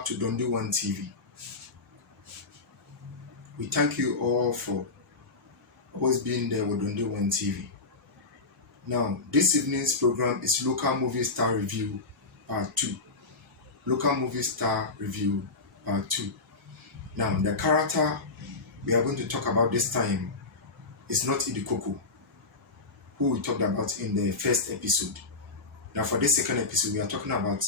back to Donde One TV. We thank you all for always being there with Donde One TV. Now, this evening's program is Local Movie Star Review Part 2. Local Movie Star Review Part 2. Now, the character we are going to talk about this time is not Idikoko, who we talked about in the first episode. Now, for this second episode, we are talking about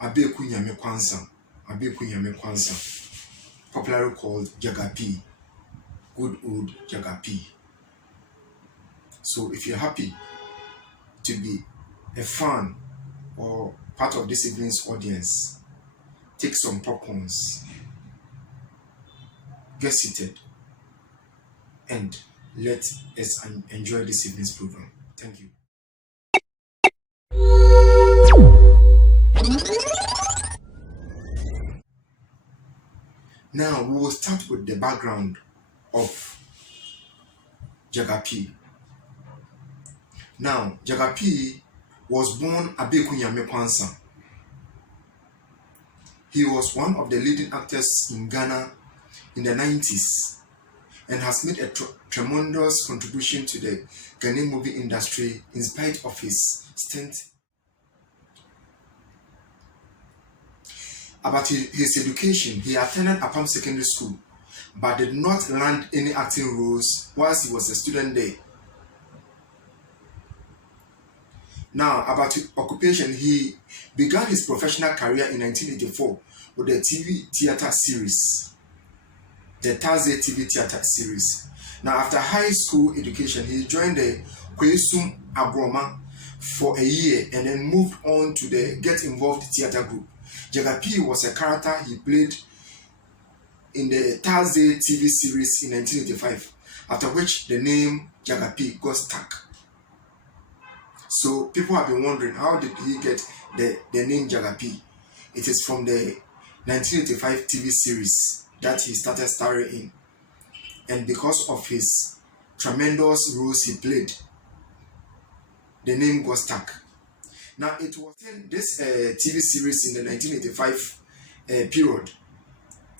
Abeku Nyame Kwanzaa. Abeku Nyame Kwanzaa, popularly called Jagapi. Good old Jagapi. So if you're happy to be a fan or part of this evening's audience, take some popcorns, get seated, and let us enjoy this evening's program. Thank you. Now we will start with the background of Jagapi. Now, Jagapi was born Abeku Nyame Kwanzaa. He was one of the leading actors in Ghana in the 90s and has made a tremendous contribution to the Ghanaian movie industry in spite of his stint. About his education, he attended Apam Secondary School but did not land any acting roles whilst he was a student there. Now, about his occupation, he began his professional career in 1984 with the TV theater series, the Thursday TV theater series. Now, after high school education, he joined the Kwesum Agroma for a year and then moved on to the Get Involved theater group. Jagapi was a character he played in the Thursday TV series in 1985, after which the name Jagapi got stuck. So people have been wondering, how did he get the name Jagapi? It is from the 1985 TV series that he started starring in. And because of his tremendous roles he played, the name got stuck. Now, it was in this TV series in the 1985 period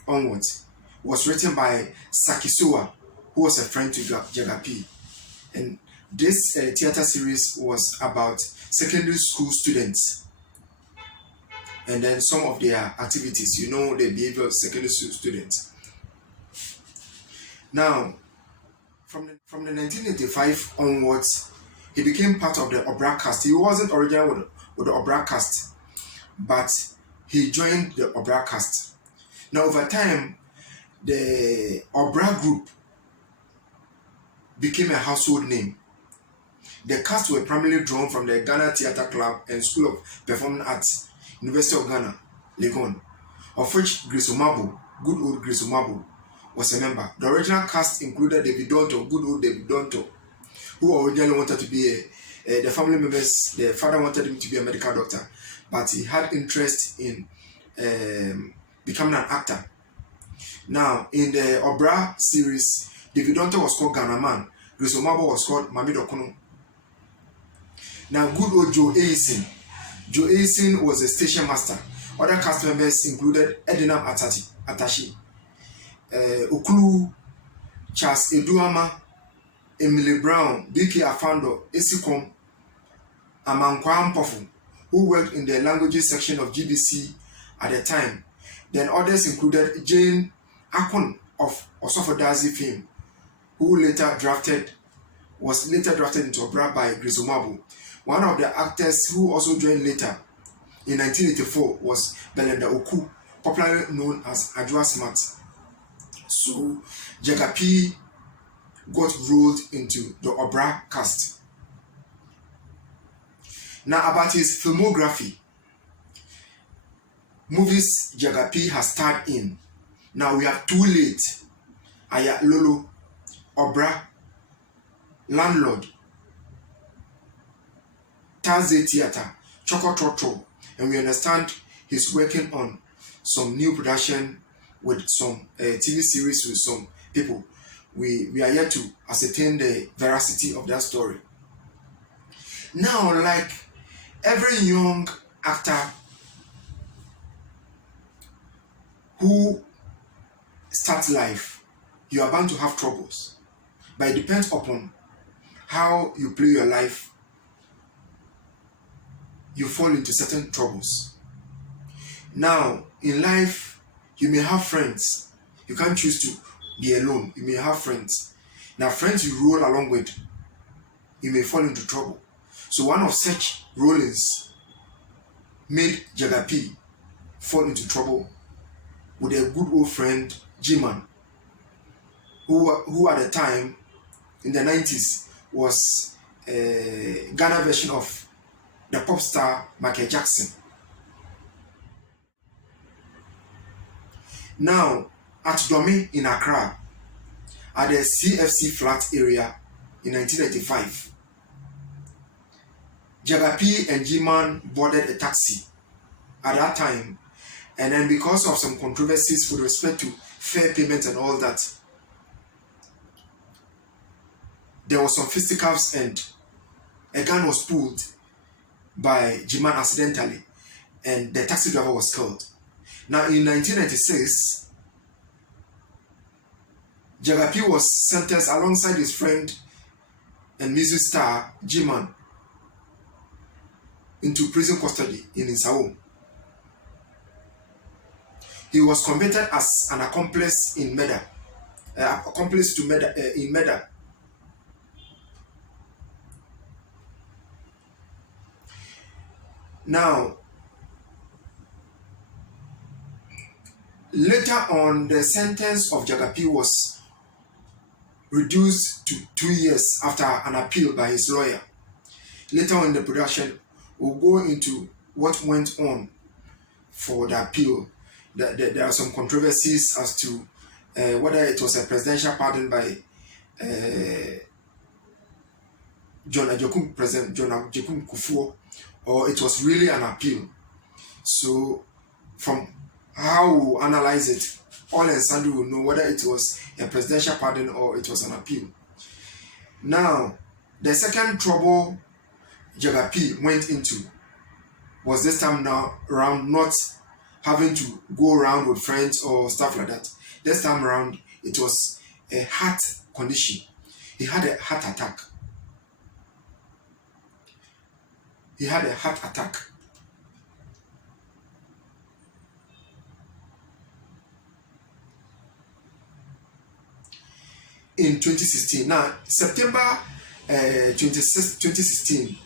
onwards was written by Sakisoa, who was a friend to Jagapi. And this theater series was about secondary school students and then some of their activities, the behavior of secondary school students. Now, from the 1985 onwards, he became part of the Obra cast. He wasn't original with the Obra cast, but he joined the Obra cast. Now, over time, the Obra group became a household name. The cast were primarily drawn from the Ghana Theatre Club and School of Performing Arts, University of Ghana, Legon, of which Grace Omabo, good old Grace Omabo, was a member. The original cast included David Donto, good old David Donto, who originally wanted to be the family members. The father wanted him to be a medical doctor, but he had interest in becoming an actor. Now, in the Obra series, David Donto was called Ghana Man, Grace Omabo was called Mami Dokono. Now, good old Joe Aisen. Joe Aisen was a station master. Other cast members included Edinam Atashi, Okulu, Charles Eduama, Emily Brown, BK Afando, Esikom, Amankwa Mpofu, who worked in the languages section of GBC at the time. Then others included Jane Akun of Osofodazi fame, who was later drafted into Obra by Grace Omabo. One of the actors who also joined later in 1984 was Belinda Oku, popularly known as Ajua Smart. So Jagapi got rolled into the Obra cast. Now, about his filmography, movies Jagapi has starred in. Now we have Too Late, Aya Lolo, Obra, Landlord, Thursday Theatre, Choco Trotro, and we understand he's working on some new production with some TV series with some people. We are yet to ascertain the veracity of that story. Now, like every young actor who start life, you are bound to have troubles. But it depends upon how you play your life. You fall into certain troubles. Now, in life, you may have friends. You can't choose to be alone. You may have friends. Now, friends you roll along with, you may fall into trouble. So one of such rollings made Jaga P fall into trouble with a good old friend, G-Man, who at the time, in the 90s, was a Ghana version of the pop star Michael Jackson. Now, at Domi in Accra, at the CFC flat area in 1995, Jaga P and G-Man boarded a taxi at that time, and then because of some controversies with respect to fare payment and all that, there was some fisticuffs and a gun was pulled by G-Man accidentally, and the taxi driver was killed. Now, in 1996, Jaga P was sentenced alongside his friend and music star G-Man into prison custody in Nsawam. He was convicted as an accomplice in murder, in murder. Now, later on, the sentence of Jaga P was reduced to 2 years after an appeal by his lawyer. Later on in the production, we'll go into what went on for the appeal. There are some controversies as to whether it was a presidential pardon by President John Agyekum Kufuor, or it was really an appeal. So, from how we analyze it, all and sundry will know whether it was a presidential pardon or it was an appeal. Now, the second trouble Jaga P went into was this time now around not having to go around with friends or stuff like that. This time around, it was a heart condition. He had a heart attack. He had a heart attack. In 2016. Now, September 2016,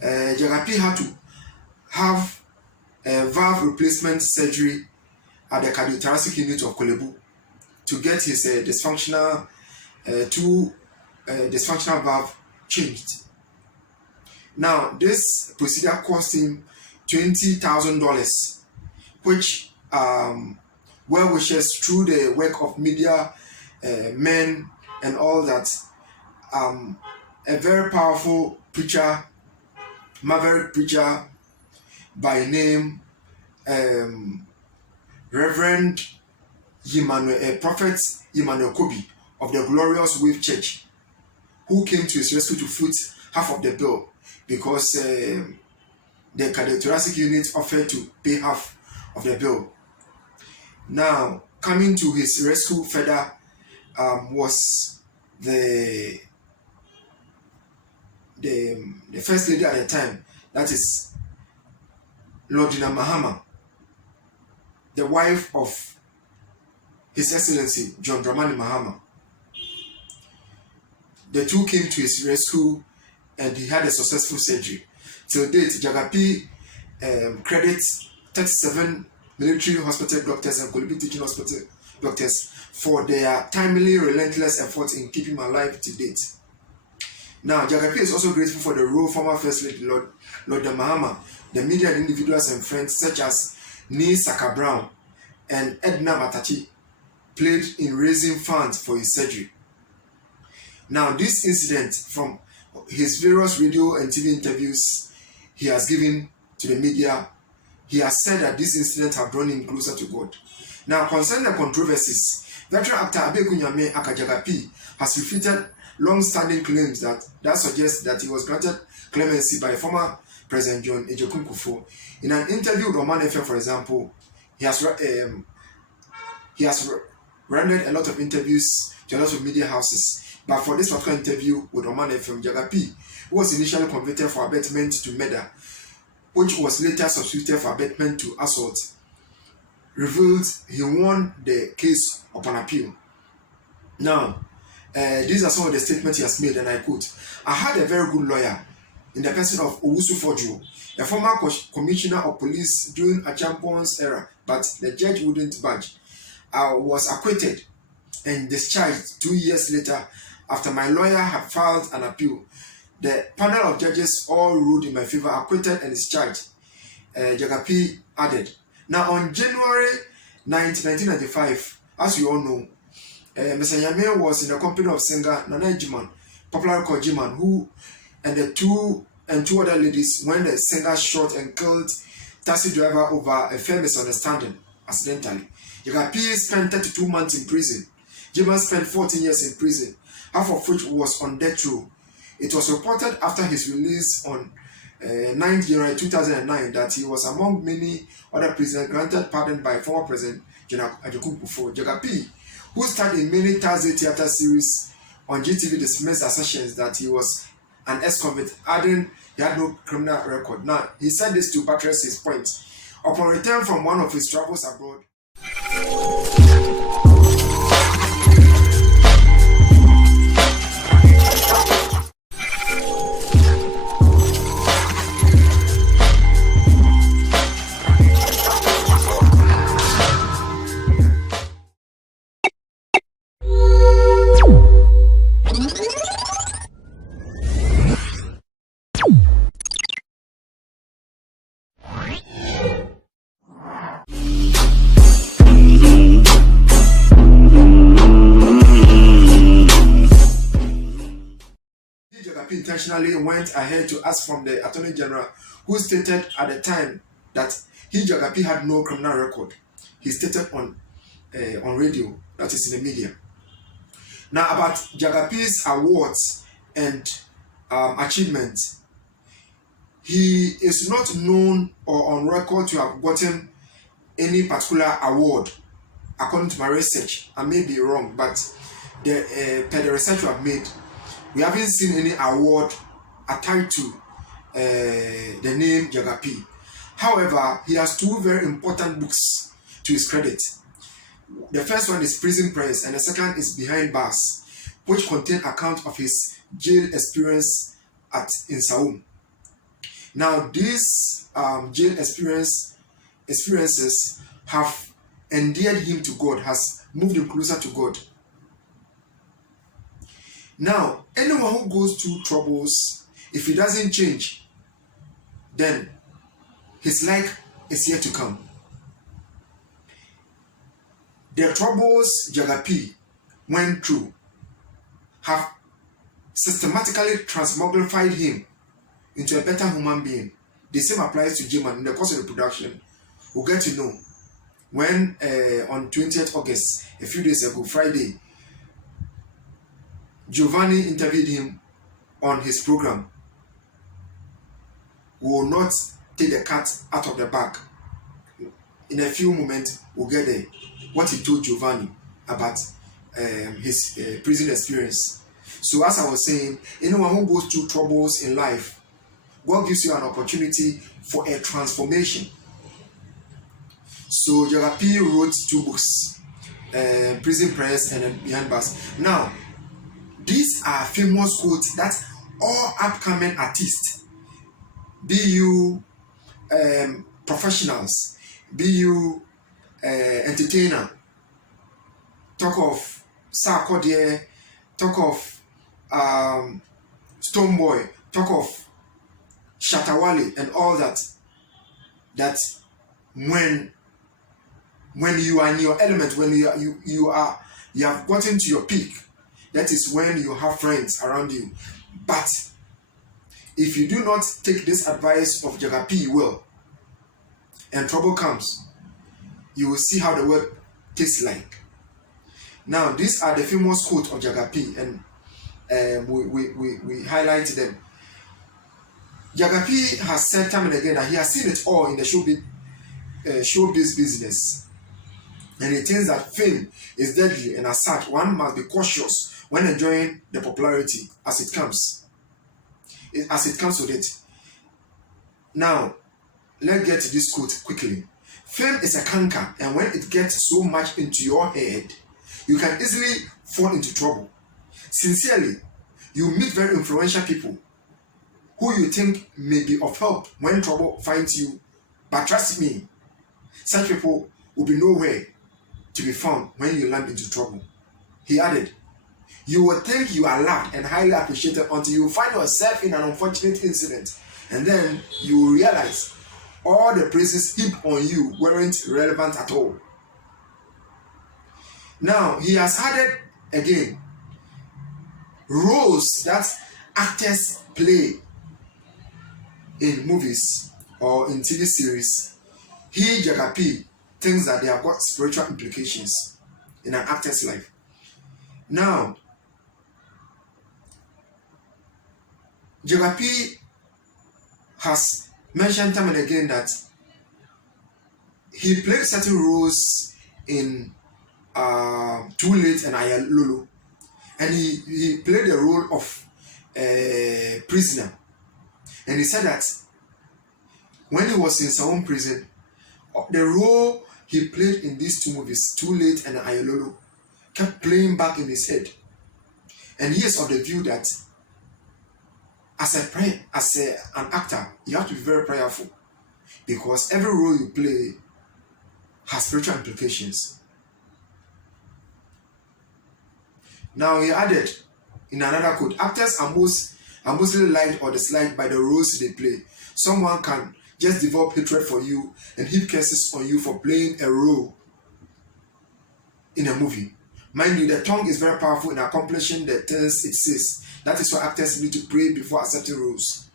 Jaga P had to have a valve replacement surgery at the cardiothoracic unit of Kolebu to get his dysfunctional valve changed. Now, this procedure cost him $20,000, which well wishes through the work of media men and all that, a very powerful preacher, maverick preacher by name Reverend Prophet Emmanuel Kobi of the Glorious Wave Church, who came to his rescue to foot half of the bill because the cardiothoracic unit offered to pay half of the bill. Now, coming to his rescue further was the first lady at the time, that is Lordina Mahama, the wife of His Excellency John Dramani Mahama. The two came to his rescue and he had a successful surgery. Till date, Jaga P credits 37 military hospital doctors and Kolebu Teaching Hospital doctors for their timely, relentless efforts in keeping him alive to date. Now, Jaga P is also grateful for the role former First Lady Lord Mahama, the media and individuals and friends such as Nee Saka Brown and Edna Matachi played in raising funds for his surgery. Now, this incident, from his various radio and TV interviews he has given to the media, he has said that this incident has brought him closer to God. Now, concerning the controversies, veteran actor Abeku Nyame aka Jaga P has refuted long-standing claims that suggest that he was granted clemency by former President John Agyekum Kufuor. In an interview with Oman FM, for example, he has He has rendered a lot of interviews to a lot of media houses. But for this particular interview with Oman FM, Jaga P, who was initially convicted for abetment to murder, which was later substituted for abetment to assault, revealed he won the case upon appeal. Now, these are some of the statements he has made, and I quote, "I had a very good lawyer in the person of Owusu Fojo, a former commissioner of police during Achampon's era, but the judge wouldn't budge. I was acquitted and discharged 2 years later after my lawyer had filed an appeal. The panel of judges all ruled in my favor, acquitted and discharged," Jaga P added. Now, on January 9, 1995, as you all know, Mr. Yame was in the company of singer Nana Jiman, popular called Jiman, who and two other ladies when the singer shot and killed taxi driver over a fair misunderstanding accidentally. Jaga P spent 32 months in prison. Jiman spent 14 years in prison, half of which was on death row. It was reported after his release on 9 January 2009 that he was among many other prisoners granted pardon by former President General Ajako Kufuor. Jaga P, who starred in many Thursday theater series on GTV, dismissed assertions that he was an ex-convict, adding he had no criminal record. Now, he said this to buttress his point. Upon return from one of his travels abroad, intentionally went ahead to ask from the Attorney General, who stated at the time that Jaga P had no criminal record. He stated on radio, that is in the media. Now, about Jaga P's awards and achievements, he is not known or on record to have gotten any particular award. According to my research, I may be wrong, but per the research we have made, we haven't seen any award attached to the name Jaga P. However, he has two very important books to his credit. The first one is Prison Press, and the second is Behind Bars, which contain account of his jail experience in Saum. Now, these jail experiences have endeared him to God, has moved him closer to God. Now, anyone who goes through troubles, if he doesn't change, then his life is yet to come. The troubles Jaga P went through have systematically transmogrified him into a better human being. The same applies to Jiman. In the course of the production, we'll get to know when on 20th August, a few days ago, Friday, Giovanni interviewed him on his program. We will not take the cat out of the bag. In a few moments, we'll get there. What he told Giovanni about his prison experience. So as I was saying, anyone who goes through troubles in life, God gives you an opportunity for a transformation. So Jaga P wrote two books, Prison Press and Behind Bars. Now, these are famous quotes that all upcoming artists, be you professionals, be you entertainer, talk of Sarkodie, talk of Stonebwoy, talk of Shatawale and all that, that when you are in your element, when you have gotten to your peak, that is when you have friends around you. But if you do not take this advice of Jaga P well, and trouble comes, you will see how the world tastes like. Now, these are the famous quotes of Jaga P, and we highlight them. Jaga P has said time and again that he has seen it all in the showbiz business. And he thinks that fame is deadly, and as such, one must be cautious when enjoying the popularity as it comes. As it comes with it. Now, let's get to this quote quickly. Fame is a canker, and when it gets so much into your head, you can easily fall into trouble. Sincerely, you meet very influential people who you think may be of help when trouble finds you, but trust me, such people will be nowhere to be found when you land into trouble. He added, you will think you are loved and highly appreciated until you find yourself in an unfortunate incident, and then you will realize all the praises heaped on you weren't relevant at all. Now, he has added again, roles that actors play in movies or in TV series, he, Jaga P, thinks that they have got spiritual implications in an actor's life. Now, Jaga P has mentioned time and again that he played certain roles in Too Late and Ayalolo, and he played the role of a prisoner. And he said that when he was in Sawon prison, the role he played in these two movies, Too Late and Ayalolo, kept playing back in his head. And he is of the view that as an actor, you have to be very prayerful, because every role you play has spiritual implications. Now, he added in another quote, actors are mostly liked or disliked by the roles they play. Someone can just develop hatred for you and heap curses on you for playing a role in a movie. Mind you, the tongue is very powerful in accomplishing the things it says. That is why actors need to pray before accepting roles.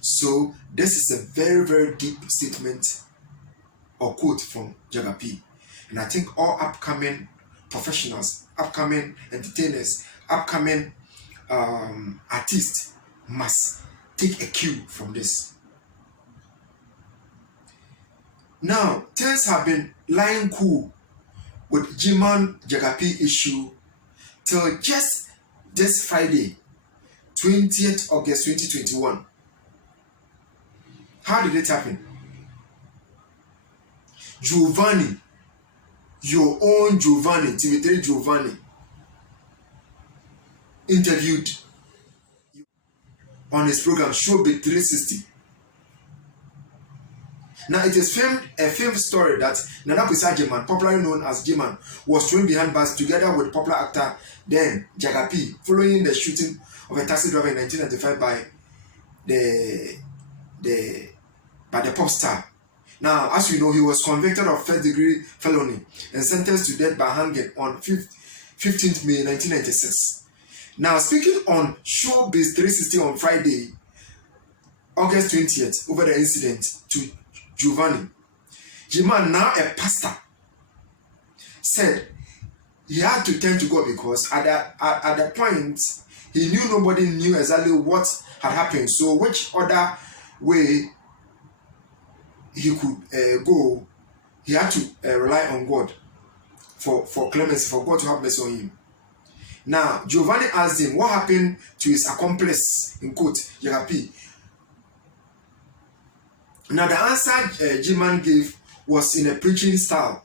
So this is a very, very deep statement or quote from Jaga P. And I think all upcoming professionals, upcoming entertainers, upcoming artists must take a cue from this. Now, things have been lying cool with Jiman Jaga P issue till just this Friday, 20th August 2021. How did it happen? Giovanni, your own Giovanni, TV3 Giovanni, interviewed on his program Showbiz 360. Now, it is a filmed story that Nana Kwesi Agyeman, popularly known as Jiman, was thrown behind bars together with popular actor then Jaga P, following the shooting of a taxi driver in 1995 by the pop star. Now, as we know, he was convicted of first-degree felony and sentenced to death by hanging on 15th May 1996. Now, speaking on Showbiz 360 on Friday, August 20th, over the incident to Giovanni, Jiman, now a pastor, said he had to turn to God because at the point he knew nobody knew exactly what had happened. So which other way he could go, he had to rely on God for clemency, for God to have mercy on him. Now, Giovanni asked him what happened to his accomplice, in quote, Jaga P. Now, the answer Jiman gave was in a preaching style.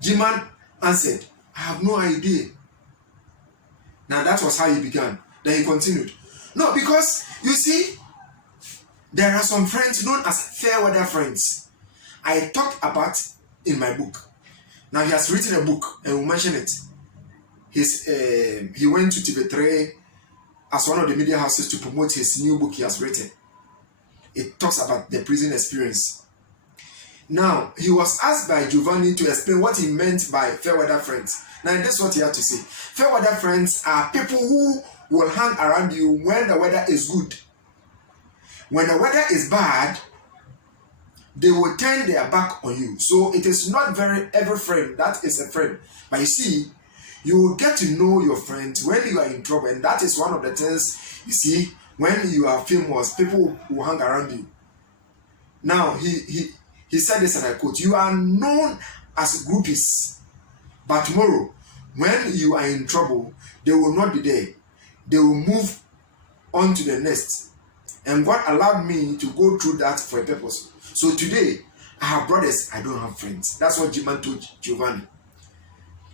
Jiman answered, I have no idea. Now, that was how he began. Then he continued. No, because, you see, there are some friends known as fair weather friends. I talked about in my book. Now, he has written a book, and we'll mention it. He went to TV3 as one of the media houses to promote his new book he has written. It talks about the prison experience. Now, he was asked by Giovanni to explain what he meant by fair weather friends. Now, that's what he had to say. Fair weather friends are people who will hang around you when the weather is good. When the weather is bad, they will turn their back on you. So it is not every friend that is a friend. But you see, you will get to know your friends when you are in trouble. And that is one of the things, you see, when you are famous, people will hang around you. Now, he said this, and I quote, you are known as groupies. But tomorrow, when you are in trouble, they will not be there. They will move on to the next. And God allowed me to go through that for a purpose. So today, I have brothers, I don't have friends. That's what G-Man told Giovanni.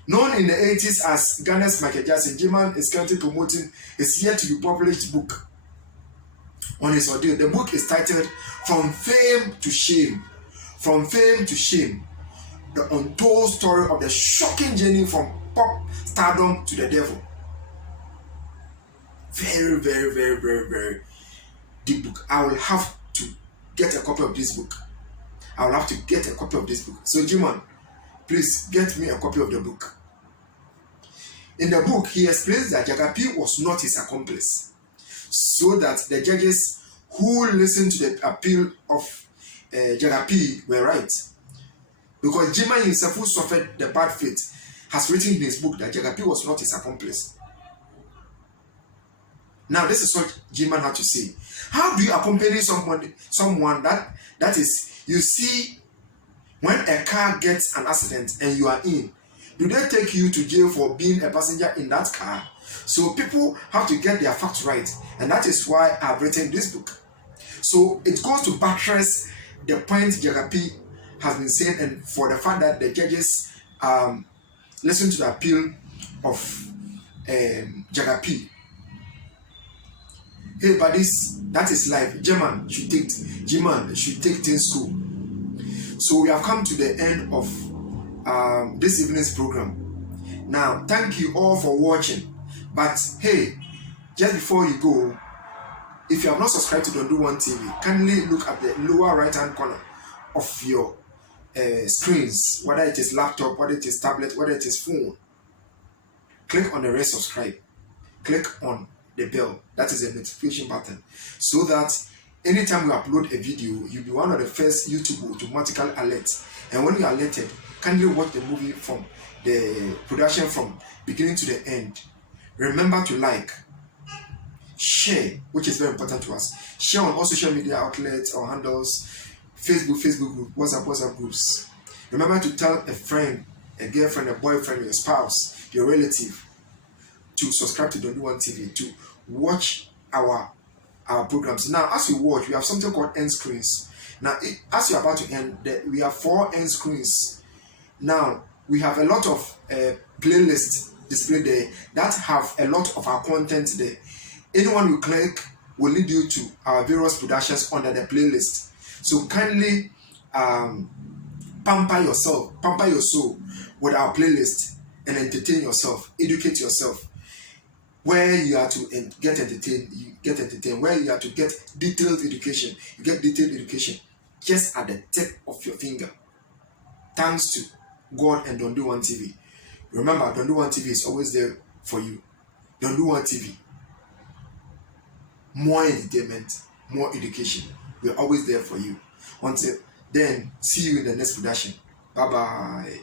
Known in the 80s as Ghana's Michael Jackson, G-Man is currently promoting his yet to be published book on his ordeal. The book is titled From Fame to Shame. From Fame to Shame. The untold story of the shocking journey from pop stardom to the devil. Very, very, very, very, very deep book. I will have to get a copy of this book. I will have to get a copy of this book. So G-Man, please get me a copy of the book. In the book, he explains that Jaga P was not his accomplice, so that the judges who listened to the appeal of Jaga P were right. Because G-Man himself, who suffered the bad fate, has written in his book that Jaga P was not his accomplice. Now, this is what G-Man had to say. How do you accompany someone that is, you see, when a car gets an accident and you are in, do they take you to jail for being a passenger in that car? So people have to get their facts right, and that is why I've written this book. So it goes to buttress the point Jaga P has been saying, and for the fact that the judges listen to the appeal of Jaga P. Hey buddies, that is life. G-Man should take things cool. So we have come to the end of this evening's program. Now, thank you all for watching. But hey, just before you go, if you have not subscribed to Don't Do One TV, kindly look at the lower right hand corner of your screens, whether it is laptop, whether it is tablet, whether it is phone. Click on the red subscribe. Click on the bell, that is the notification button, so that anytime we upload a video, you'll be one of the first YouTube will automatically alert. And when you are alerted, kindly watch the movie from the production from beginning to the end. Remember to like, share, which is very important to us. Share on all social media outlets or handles, Facebook group, WhatsApp groups. Remember to tell a friend, a girlfriend, a boyfriend, your spouse, your relative, to subscribe to Don't Do One TV, to watch our programs. Now, as you watch, we have something called end screens. Now, as you're about to end, we have 4 end screens. Now, we have a lot of playlists displayed there that have a lot of our content there. Anyone you click will lead you to our various productions under the playlist. So kindly pamper your soul with our playlist and entertain yourself, educate yourself. Where you are to get entertained, you get entertained. Where you are to get detailed education, you get detailed education just at the tip of your finger. Thanks to God and Don't Do One TV. Remember, Don't Do One TV is always there for you. Don't Do One TV. More entertainment, more education. We're always there for you. Until then, see you in the next production. Bye-bye.